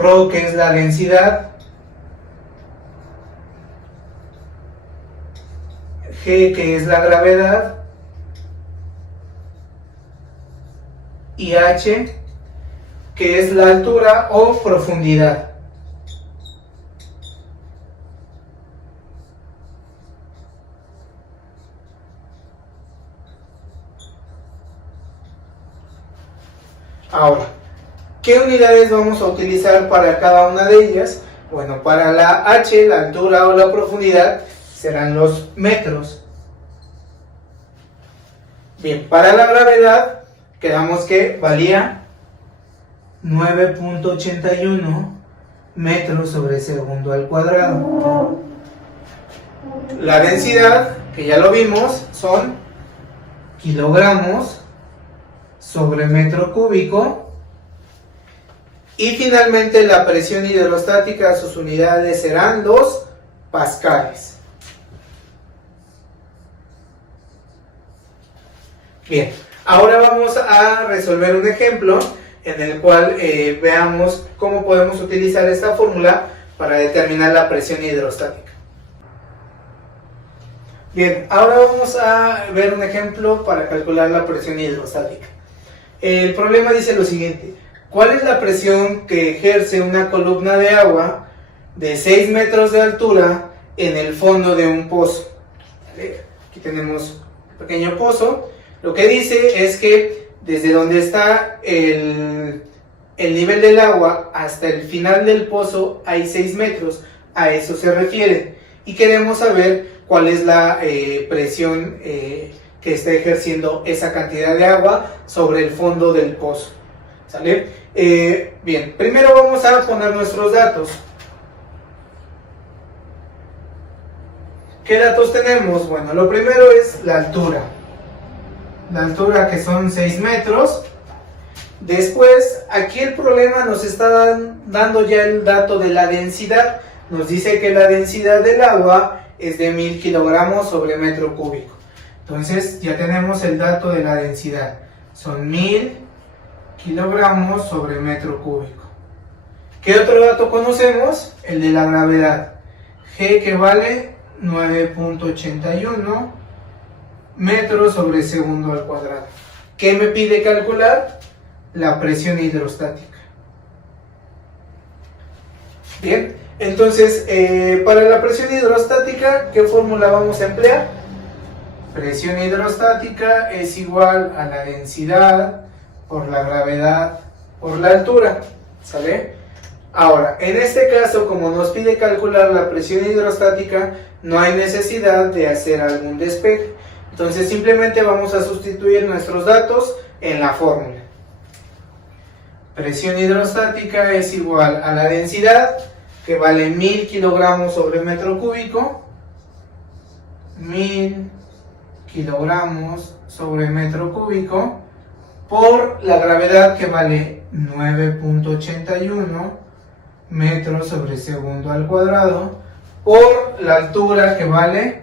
Rho, que es la densidad, G, que es la gravedad, y H, que es la altura o profundidad. Ahora, ¿qué unidades vamos a utilizar para cada una de ellas? Bueno, para la H, la altura o la profundidad, serán los metros. Bien, para la gravedad, quedamos que valía 9.81 metros sobre segundo al cuadrado. La densidad, que ya lo vimos, son kilogramos sobre metro cúbico. Y finalmente la presión hidrostática, sus unidades serán los pascales. Bien, ahora vamos a resolver un ejemplo en el cual veamos cómo podemos utilizar esta fórmula para determinar la presión hidrostática. Bien, ahora vamos a ver un ejemplo para calcular la presión hidrostática. El problema dice lo siguiente: ¿cuál es la presión que ejerce una columna de agua de 6 metros de altura en el fondo de un pozo? Aquí tenemos un pequeño pozo. Lo que dice es que desde donde está el nivel del agua hasta el final del pozo hay 6 metros. A eso se refiere. Y queremos saber cuál es la presión que está ejerciendo esa cantidad de agua sobre el fondo del pozo. ¿Sale? Bien, primero vamos a poner nuestros datos. ¿Qué datos tenemos? Bueno, lo primero es la altura. La altura, que son 6 metros. Después, aquí el problema nos está dando ya el dato de la densidad. Nos dice que la densidad del agua es de 1000 kilogramos sobre metro cúbico. Entonces ya tenemos el dato de la densidad. Son 1000 kilogramos sobre metro cúbico. ¿Qué otro dato conocemos? El de la gravedad. G, que vale 9.81 metros sobre segundo al cuadrado. ¿Qué me pide calcular? La presión hidrostática. Bien, entonces para la presión hidrostática, ¿qué fórmula vamos a emplear? Presión hidrostática es igual a la densidad por la gravedad por la altura. ¿Sale? Ahora, en este caso, como nos pide calcular la presión hidrostática, no hay necesidad de hacer algún despeje. Entonces simplemente vamos a sustituir nuestros datos en la fórmula. Presión hidrostática es igual a la densidad, que vale 1000 kilogramos sobre metro cúbico. 1000 kilogramos sobre metro cúbico por la gravedad, que vale 9.81 metros sobre segundo al cuadrado, por la altura, que vale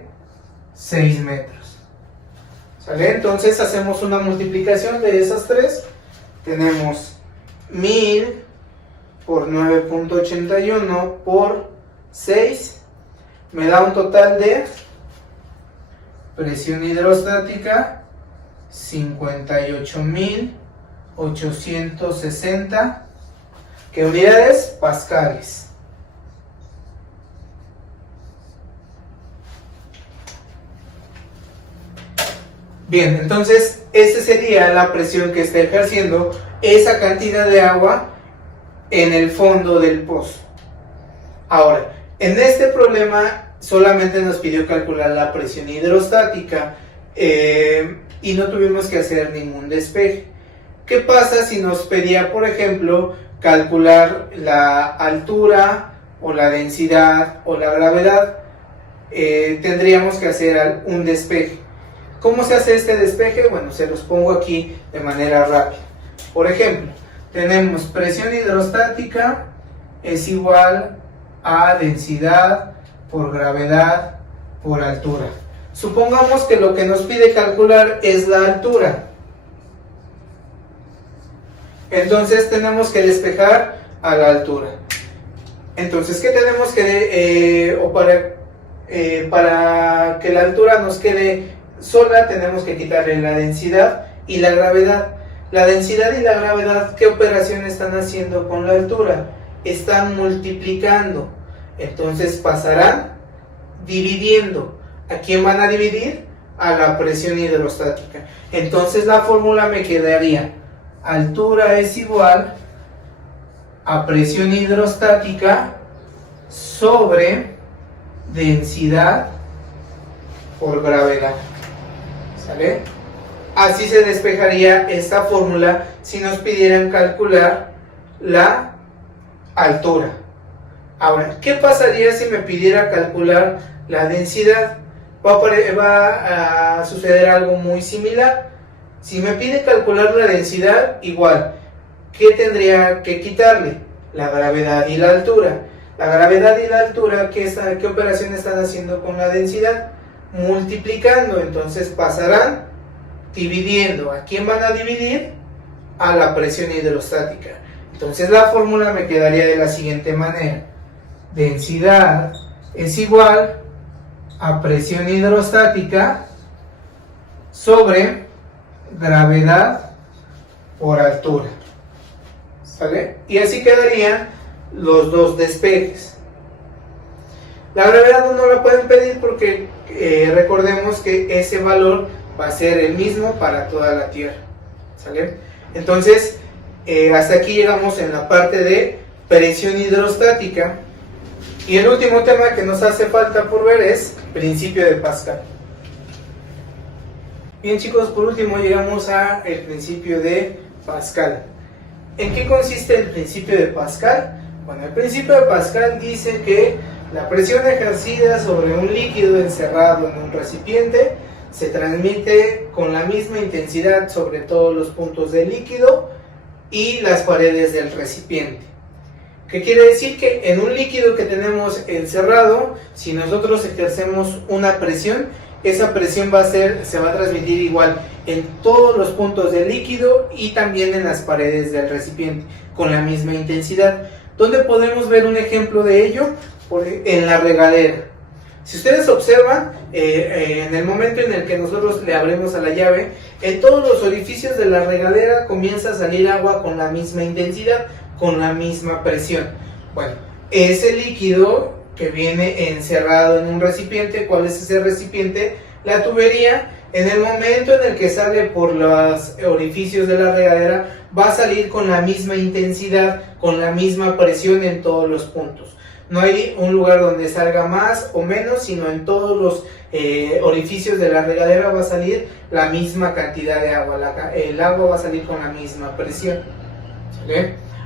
6 metros. ¿Sale? Entonces hacemos una multiplicación de esas tres. Tenemos 1000 por 9.81 por 6, me da un total de presión hidrostática 58.860, ¿qué unidades? Pascales. Bien, entonces esta sería la presión que está ejerciendo esa cantidad de agua en el fondo del pozo. Ahora, en este problema solamente nos pidió calcular la presión hidrostática y no tuvimos que hacer ningún despeje. ¿Qué pasa si nos pedía, por ejemplo, calcular la altura o la densidad o la gravedad? Tendríamos que hacer un despeje. ¿Cómo se hace este despeje? Bueno, se los pongo aquí de manera rápida. Por ejemplo, tenemos presión hidrostática es igual a densidad por gravedad por altura. Supongamos que lo que nos pide calcular es la altura. Entonces tenemos que despejar a la altura. Entonces, ¿qué tenemos que para que la altura nos quede sola? Tenemos que quitarle la densidad y la gravedad. La densidad y la gravedad, ¿qué operación están haciendo con la altura? Están multiplicando. Entonces pasarán dividiendo. ¿A quién van a dividir? A la presión hidrostática. Entonces la fórmula me quedaría: altura es igual a presión hidrostática sobre densidad por gravedad. ¿Sale? Así se despejaría esta fórmula si nos pidieran calcular la altura. Ahora, ¿qué pasaría si me pidiera calcular la densidad? Va a suceder algo muy similar. Si me pide calcular la densidad, igual, ¿qué tendría que quitarle? La gravedad y la altura. La gravedad y la altura, ¿qué operación están haciendo con la densidad? Multiplicando, entonces pasarán dividiendo. ¿A quién van a dividir? A la presión hidrostática. Entonces la fórmula me quedaría de la siguiente manera. Densidad es igual a presión hidrostática sobre gravedad por altura. ¿Sale? Y así quedarían los dos despejes. La gravedad no la pueden pedir porque recordemos que ese valor va a ser el mismo para toda la Tierra. ¿Sale? Entonces, hasta aquí llegamos en la parte de presión hidrostática. Y el último tema que nos hace falta por ver es principio de Pascal. Bien chicos, por último llegamos al principio de Pascal. ¿En qué consiste el principio de Pascal? Bueno, el principio de Pascal dice que la presión ejercida sobre un líquido encerrado en un recipiente se transmite con la misma intensidad sobre todos los puntos del líquido y las paredes del recipiente. ¿Qué quiere decir? Que en un líquido que tenemos encerrado, si nosotros ejercemos una presión, esa presión se va a transmitir igual en todos los puntos del líquido y también en las paredes del recipiente, con la misma intensidad. ¿Dónde podemos ver un ejemplo de ello? En la regadera. Si ustedes observan, en el momento en el que nosotros le abrimos a la llave, en todos los orificios de la regadera comienza a salir agua con la misma intensidad, con la misma presión. Bueno, ese líquido que viene encerrado en un recipiente, ¿cuál es ese recipiente? La tubería. En el momento en el que sale por los orificios de la regadera, va a salir con la misma intensidad, con la misma presión en todos los puntos. No hay un lugar donde salga más o menos, sino en todos los orificios de la regadera va a salir la misma cantidad de agua. El agua va a salir con la misma presión. ¿Sí?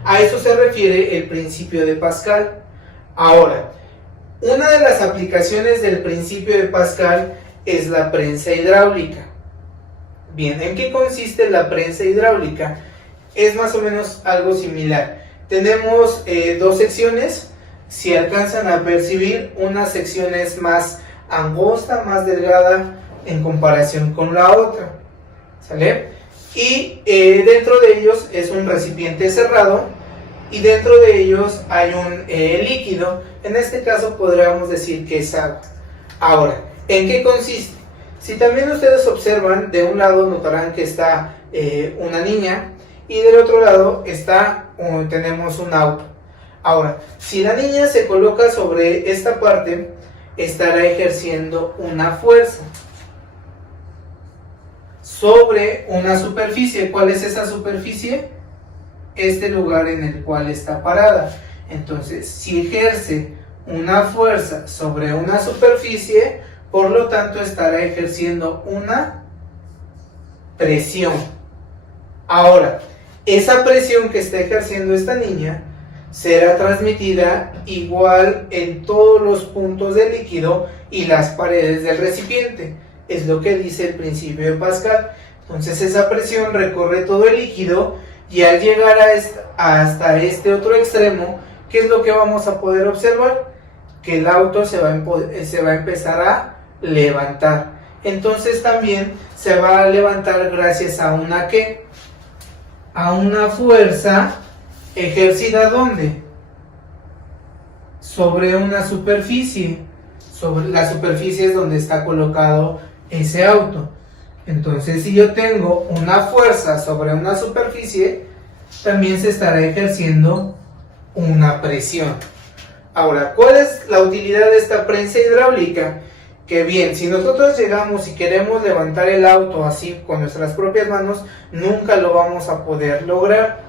A eso se refiere el principio de Pascal. Ahora, una de las aplicaciones del principio de Pascal es la prensa hidráulica. Bien, ¿en qué consiste la prensa hidráulica? Es más o menos algo similar. Tenemos dos secciones. Si alcanzan a percibir, una sección es más angosta, más delgada en comparación con la otra. ¿Sale? Y dentro de ellos es un recipiente cerrado y dentro de ellos hay un líquido. En este caso podríamos decir que es agua. Ahora, ¿en qué consiste? Si también ustedes observan, de un lado notarán que está una niña y del otro lado tenemos un auto. Ahora, si la niña se coloca sobre esta parte, estará ejerciendo una fuerza sobre una superficie. ¿Cuál es esa superficie? Este lugar en el cual está parada. Entonces, si ejerce una fuerza sobre una superficie, por lo tanto estará ejerciendo una presión. Ahora, esa presión que está ejerciendo esta niña será transmitida igual en todos los puntos del líquido y las paredes del recipiente. Es lo que dice el principio de Pascal. Entonces esa presión recorre todo el líquido y al llegar hasta este otro extremo, ¿qué es lo que vamos a poder observar? Que el auto se va a empezar a levantar. Entonces también se va a levantar gracias a una ¿qué? A una fuerza ejercida ¿dónde? Sobre una superficie. Sobre la superficie es donde está colocado ese auto. Entonces, si yo tengo una fuerza sobre una superficie, también se estará ejerciendo una presión. Ahora, ¿cuál es la utilidad de esta prensa hidráulica? Que bien, si nosotros llegamos y queremos levantar el auto así con nuestras propias manos, nunca lo vamos a poder lograr.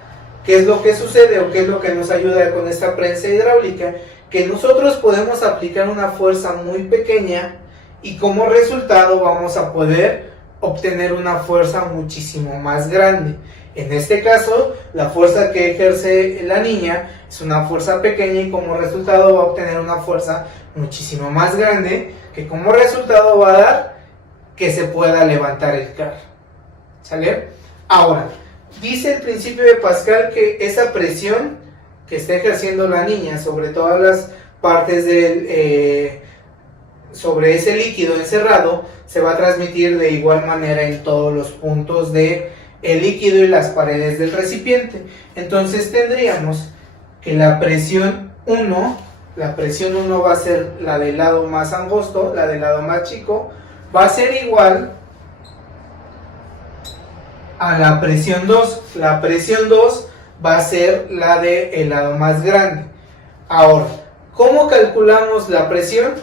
¿Qué es lo que sucede o qué es lo que nos ayuda con esta prensa hidráulica? Que nosotros podemos aplicar una fuerza muy pequeña y como resultado vamos a poder obtener una fuerza muchísimo más grande. En este caso, la fuerza que ejerce la niña es una fuerza pequeña y como resultado va a obtener una fuerza muchísimo más grande, que como resultado va a dar que se pueda levantar el carro. ¿Sale? Ahora, dice el principio de Pascal que esa presión que está ejerciendo la niña sobre todas las partes sobre ese líquido encerrado se va a transmitir de igual manera en todos los puntos del líquido y las paredes del recipiente. Entonces tendríamos que la presión 1 va a ser la del lado más angosto, la del lado más chico, va a ser igual a la presión 2. La presión 2 va a ser la del lado más grande. Ahora, ¿cómo calculamos la presión?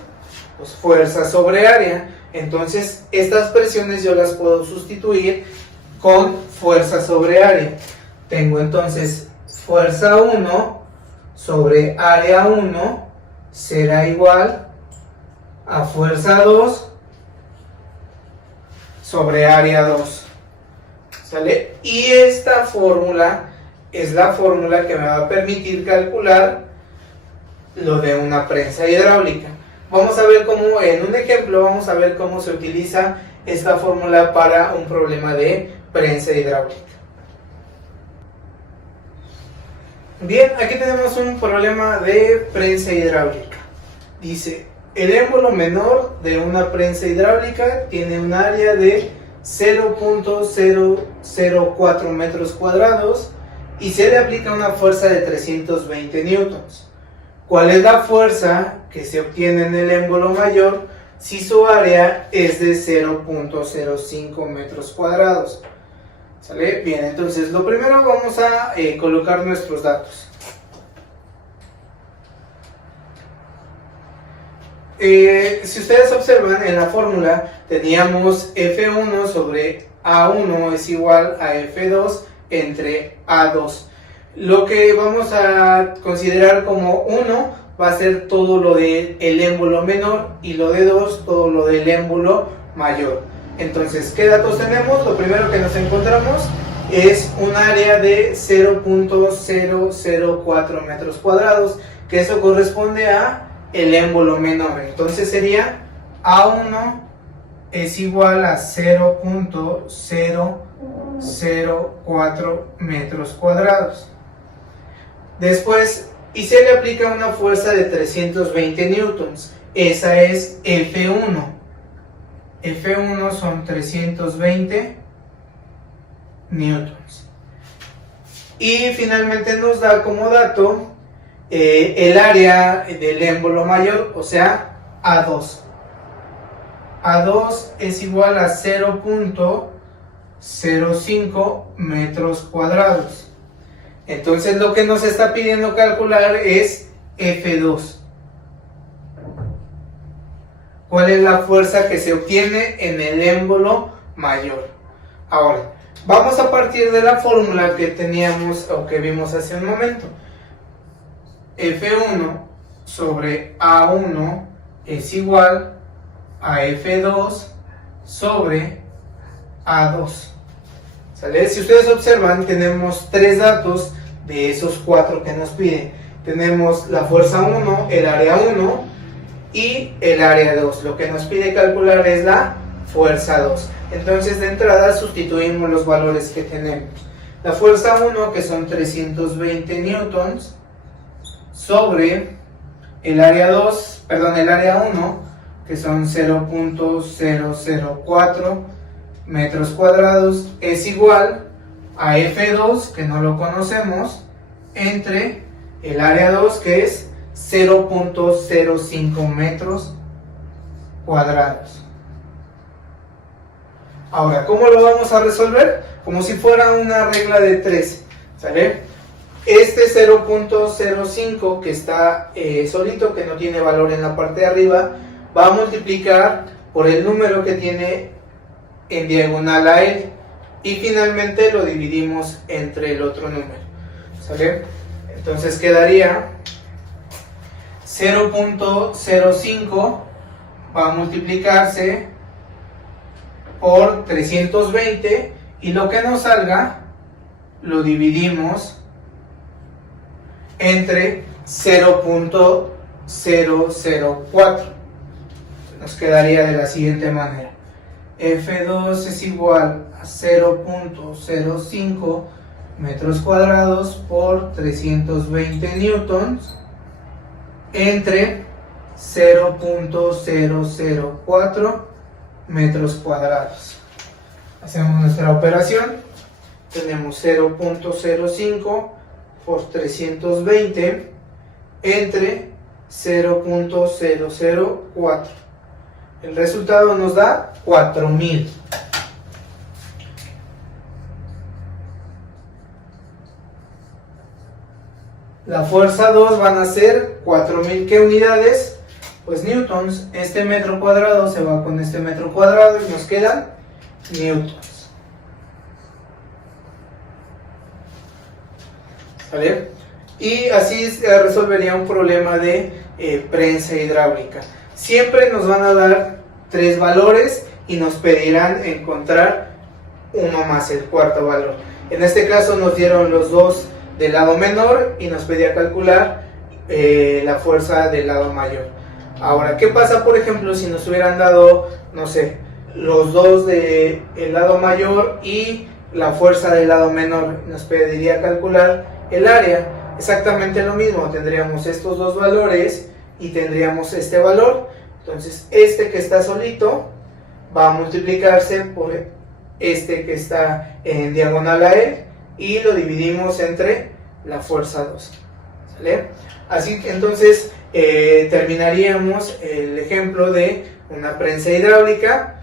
Pues fuerza sobre área. Entonces, estas presiones yo las puedo sustituir con fuerza sobre área. Tengo entonces fuerza 1 sobre área 1 será igual a fuerza 2 sobre área 2. ¿Sale? Y esta fórmula es la fórmula que me va a permitir calcular lo de una prensa hidráulica. Vamos a ver cómo, en un ejemplo, vamos a ver cómo se utiliza esta fórmula para un problema de prensa hidráulica. Bien, aquí tenemos un problema de prensa hidráulica. Dice, el émbolo menor de una prensa hidráulica tiene un área de 0.004 metros cuadrados y se le aplica una fuerza de 320 newtons. ¿Cuál es la fuerza que se obtiene en el émbolo mayor si su área es de 0.05 metros cuadrados? ¿Sale? Bien, entonces lo primero vamos a colocar nuestros datos. Si ustedes observan en la fórmula teníamos F1 sobre A1 es igual a F2 entre A2. Lo que vamos a considerar como 1 va a ser todo lo del émbolo menor y lo de 2 todo lo del émbolo mayor. Entonces, ¿qué datos tenemos? Lo primero que nos encontramos es un área de 0.004 metros cuadrados, que eso corresponde a el émbolo menor. Entonces sería A1 es igual a 0.004 metros cuadrados. Después, y se le aplica una fuerza de 320 newtons. Esa es F1. F1 son 320 newtons. Y finalmente nos da como dato el área del émbolo mayor, o sea, A2. A2 es igual a 0.05 metros cuadrados. Entonces lo que nos está pidiendo calcular es F2. ¿Cuál es la fuerza que se obtiene en el émbolo mayor? Ahora, vamos a partir de la fórmula que teníamos o que vimos hace un momento. F1 sobre A1 es igual a F2 sobre A2. ¿Sale? Si ustedes observan, tenemos tres datos de esos cuatro que nos piden. Tenemos la fuerza 1, el área 1 y el área 2. Lo que nos pide calcular es la fuerza 2. Entonces, de entrada sustituimos los valores que tenemos. La fuerza 1, que son 320 newtons, sobre el área 2, perdón, el área 1, que son 0.004 metros cuadrados, es igual a F2, que no lo conocemos, entre el área 2, que es 0.05 metros cuadrados. Ahora, ¿cómo lo vamos a resolver? Como si fuera una regla de 3, ¿sale? Este 0.05 que está solito, que no tiene valor en la parte de arriba, va a multiplicar por el número que tiene en diagonal a él y finalmente lo dividimos entre el otro número, ¿sale? Entonces quedaría 0.05 va a multiplicarse por 320 y lo que nos salga lo dividimos entre 0.004. Nos quedaría de la siguiente manera. F2 es igual a 0.05 metros cuadrados por 320 newtons entre 0.004 metros cuadrados. Hacemos nuestra operación. Tenemos 0.05 por 320 entre 0.004. El resultado nos da 4000. La fuerza 2 van a ser 4000, ¿qué unidades? Pues newtons. Este metro cuadrado se va con este metro cuadrado y nos quedan newtons. ¿Vale? Y así resolvería un problema de prensa hidráulica. Siempre nos van a dar 3 valores y nos pedirán encontrar uno más, el cuarto valor. En este caso nos dieron los dos del lado menor y nos pedía calcular la fuerza del lado mayor. Ahora, ¿qué pasa, por ejemplo, si nos hubieran dado, no sé, los dos del lado mayor y la fuerza del lado menor? Nos pediría calcular el área. Exactamente lo mismo, tendríamos estos dos valores y tendríamos este valor. Entonces, este que está solito va a multiplicarse por este que está en diagonal a él y lo dividimos entre la fuerza 2. ¿Sale? Así que entonces terminaríamos el ejemplo de una prensa hidráulica